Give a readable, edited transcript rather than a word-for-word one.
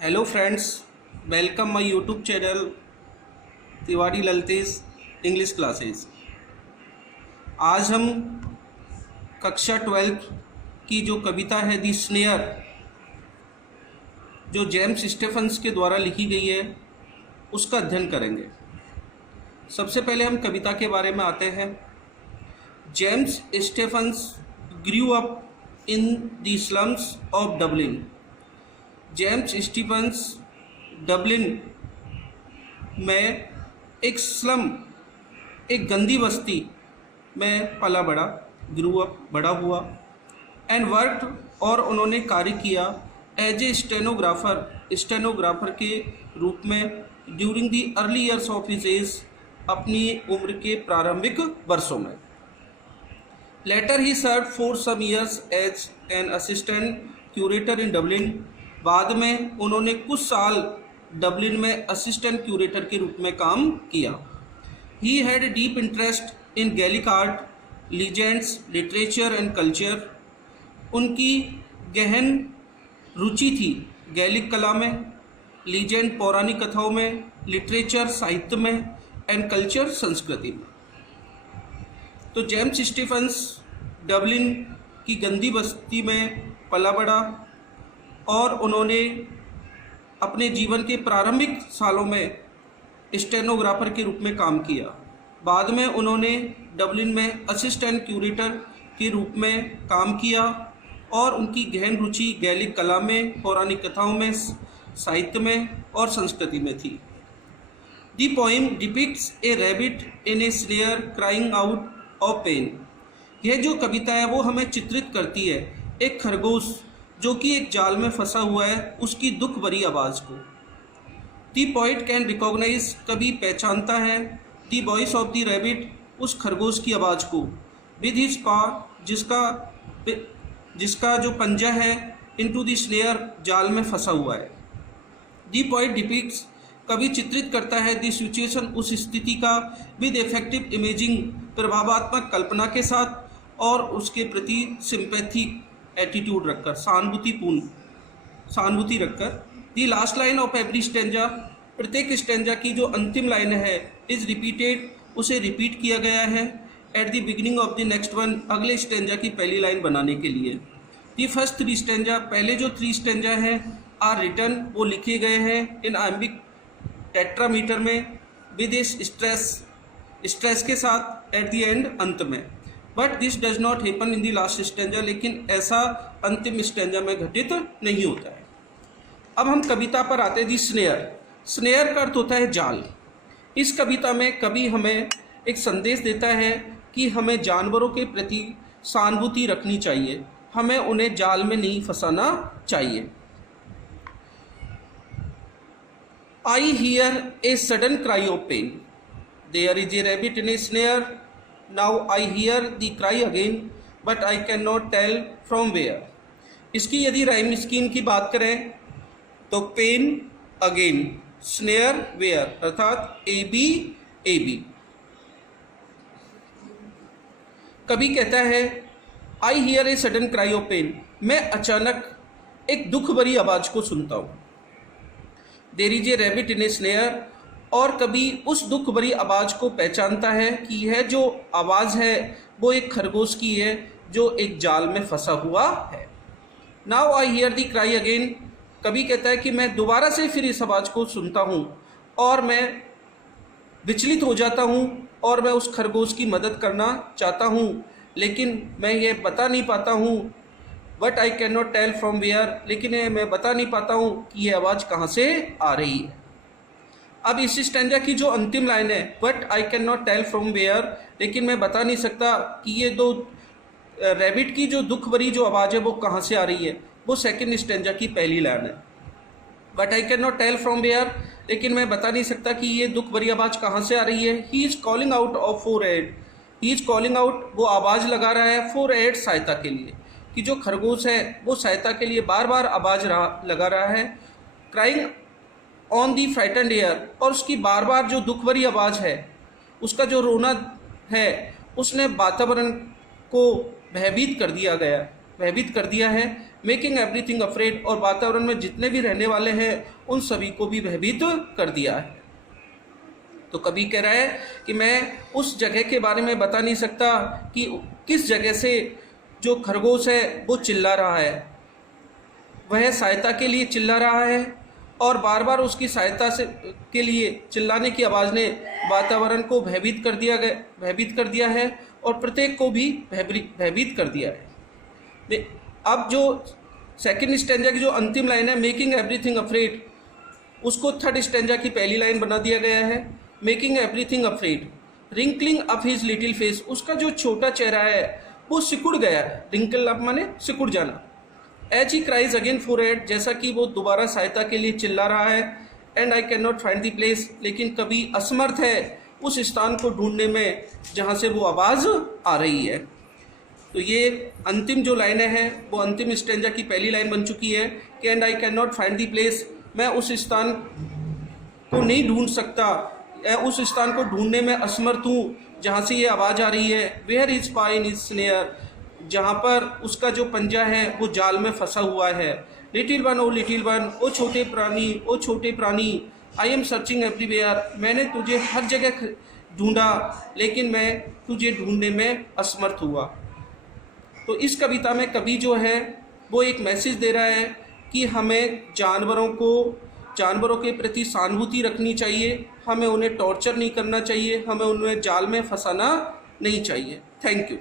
Hello friends, welcome my YouTube channel Tiwari Laltej English classes. आज हम कक्षा 12 की जो कविता है दी स्नेयर, जो जेम्स स्टेफन्स के द्वारा लिखी गई है, उसका अध्ययन करेंगे। सबसे पहले हम कविता के बारे में आते हैं। James Stephens grew up in the slums of Dublin. James Stephens Dublin में एक स्लम, एक गंदी बस्ती में पला बड़ा, ग्रू अप, बड़ा हुआ। एंड वर्क, और उन्होंने कार्य किया एज ए स्टेनोग्राफर के रूप में during the early years of his age, अपनी उम्र के प्रारंभिक वर्षों में। Later he serve for some years as an assistant curator in Dublin. बाद में उन्होंने कुछ साल डबलिन में असिस्टेंट क्यूरेटर के रूप में काम किया। He had deep interest in Gaelic art, legends, literature and culture. उनकी गहन रुचि थी गैलिक कला में, लीजेंड पौराणिक कथाओं में, लिटरेचर साहित्य में, एंड कल्चर संस्कृति में। तो जेम्स स्टीफन्स डबलिन की गंदी बस्ती में पला बड़ा और उन्होंने अपने जीवन के प्रारंभिक सालों में स्टेनोग्राफर के रूप में काम किया। बाद में उन्होंने डबलिन में असिस्टेंट क्यूरेटर के रूप में काम किया और उनकी गहन रुचि गैलिक कला में, पौराणिक कथाओं में, साहित्य में और संस्कृति में थी। The poem depicts a rabbit in a snare crying out of pain. यह जो कविता है वो हमें चित्रित करती है एक खरगोश जो कि एक जाल में फंसा हुआ है, उसकी दुख भरी आवाज़ को। दी पॉइट कैन रिकॉग्नाइज, कवि पहचानता है, दी वॉइस ऑफ द रैबिट, उस खरगोश की आवाज़ को, विद हिज पा, जिसका जो पंजा है, इनटू द स्नेयर, जाल में फंसा हुआ है। दी पॉइट डिपिक्ट्स, कवि चित्रित करता है, द सिचुएशन, उस स्थिति का, विद इफेक्टिव इमेजिंग, प्रभावात्मक कल्पना के साथ, और उसके प्रति सिंपैथिक एटीट्यूड रखकर, सहानुभूति रखकर। दी last line of every stanza, प्रत्येक स्टेंजा की जो अंतिम लाइन है, इज रिपीटेड, उसे रिपीट किया गया है at the beginning of the next one, अगले स्टेंजा की पहली लाइन बनाने के लिए। दी फर्स्ट 3 स्टेंजा, पहले जो 3 स्टेंजा हैं, आर रिटन, वो लिखे गए हैं इन आइम्बिक टेट्रामीटर में, विद इस स्ट्रेस के साथ, एट द एंड, अंत में। But this does not happen in the last stanza, लेकिन ऐसा अंतिम स्टेंजा में घटित नहीं होता है। अब हम कविता पर आते हैं। दी स्नेयर, स्नेयर का अर्थ होता है जाल। इस कविता में कवि हमें एक संदेश देता है कि हमें जानवरों के प्रति सहानुभूति रखनी चाहिए, हमें उन्हें जाल में नहीं फंसाना चाहिए। I hear a sudden cry of pain, there is a rabbit in a snare, now I hear the cry again, but I can not tell from where. इसकी यदि राइम स्कीम की बात करें तो पेन अगेन, स्नेयर वेयर, अर्थात A B. कवि कहता है I hear a sudden cry of pain, मैं अचानक एक दुख भरी आवाज़ को सुनता हूँ। There is a rabbit in a snare, और कभी उस दुख भरी आवाज़ को पहचानता है कि यह जो आवाज़ है वो एक खरगोश की है जो एक जाल में फंसा हुआ है। Now I here the cry again, कभी कहता है कि मैं दोबारा से फिर इस आवाज़ को सुनता हूँ और मैं विचलित हो जाता हूँ और मैं उस खरगोश की मदद करना चाहता हूँ, लेकिन मैं ये बता नहीं पाता हूँ। But I can not tell from where, लेकिन मैं बता नहीं पाता हूँ कि ये आवाज़ कहाँ से आ रही है। अब इस स्टैंजा की जो अंतिम लाइन है, but I can not tell from where, लेकिन मैं बता नहीं सकता कि ये दो रैबिट की जो दुख भरी जो आवाज़ है वो कहाँ से आ रही है, वो सेकंड स्टैंजा की पहली लाइन है। But I can not tell from where, लेकिन मैं बता नहीं सकता कि ये दुख भरी आवाज़ कहाँ से आ रही है। He is calling out of for aid, he is calling out, वो आवाज़ लगा रहा है, फॉर एड, सहायता के लिए, कि जो खरगोश है वो सहायता के लिए बार बार आवाज़ लगा रहा है। Crying on the frightened air, और उसकी बार बार जो दुख भरी आवाज़ है, उसका जो रोना है, उसने वातावरण को भयभीत कर दिया है। मेकिंग एवरीथिंग अफ्रेड, और वातावरण में जितने भी रहने वाले हैं उन सभी को भी भयभीत कर दिया है। तो कवि कह रहा है कि मैं उस जगह के बारे में बता नहीं सकता कि किस जगह से जो खरगोश है वो चिल्ला रहा है, वह सहायता के लिए चिल्ला रहा है, और बार बार उसकी सहायता से के लिए चिल्लाने की आवाज़ ने वातावरण को भयभीत कर दिया है और प्रत्येक को भी भयभीत कर दिया है। अब जो सेकंड स्टैंजा की जो अंतिम लाइन है, मेकिंग एवरीथिंग अफ्रेड, उसको थर्ड स्टैंजा की पहली लाइन बना दिया गया है। Making everything afraid, wrinkling up his little face, उसका जो छोटा चेहरा है वो सिकुड़ गया है। रिंकल अप माने सिकुड़ जाना। H he cries again for help, जैसा कि वो दोबारा सहायता के लिए चिल्ला रहा है। And I can not find the place, लेकिन कभी असमर्थ है उस स्थान को ढूंढने में जहाँ से वो आवाज़ आ रही है। तो ये अंतिम जो लाइनें हैं वो अंतिम स्टैंजा की पहली लाइन बन चुकी है कि and I can not find the place, मैं उस स्थान को नहीं ढूंढ सकता, उस स्थान को ढूंढने में असमर्थ हूँ जहाँ से ये आवाज़ आ रही है। Where is pine is snare, जहाँ पर उसका जो पंजा है वो जाल में फंसा हुआ है। लिटिल वन, ओ लिटिल वन, ओ छोटे प्राणी, ओ छोटे प्राणी, आई एम सर्चिंग एवरीवेयर, मैंने तुझे हर जगह ढूंढा लेकिन मैं तुझे ढूंढने में असमर्थ हुआ। तो इस कविता में कवि जो है वो एक मैसेज दे रहा है कि हमें जानवरों के प्रति सहानुभूति रखनी चाहिए, हमें उन्हें टॉर्चर नहीं करना चाहिए, हमें उन्हें जाल में फंसाना नहीं चाहिए। Thank you.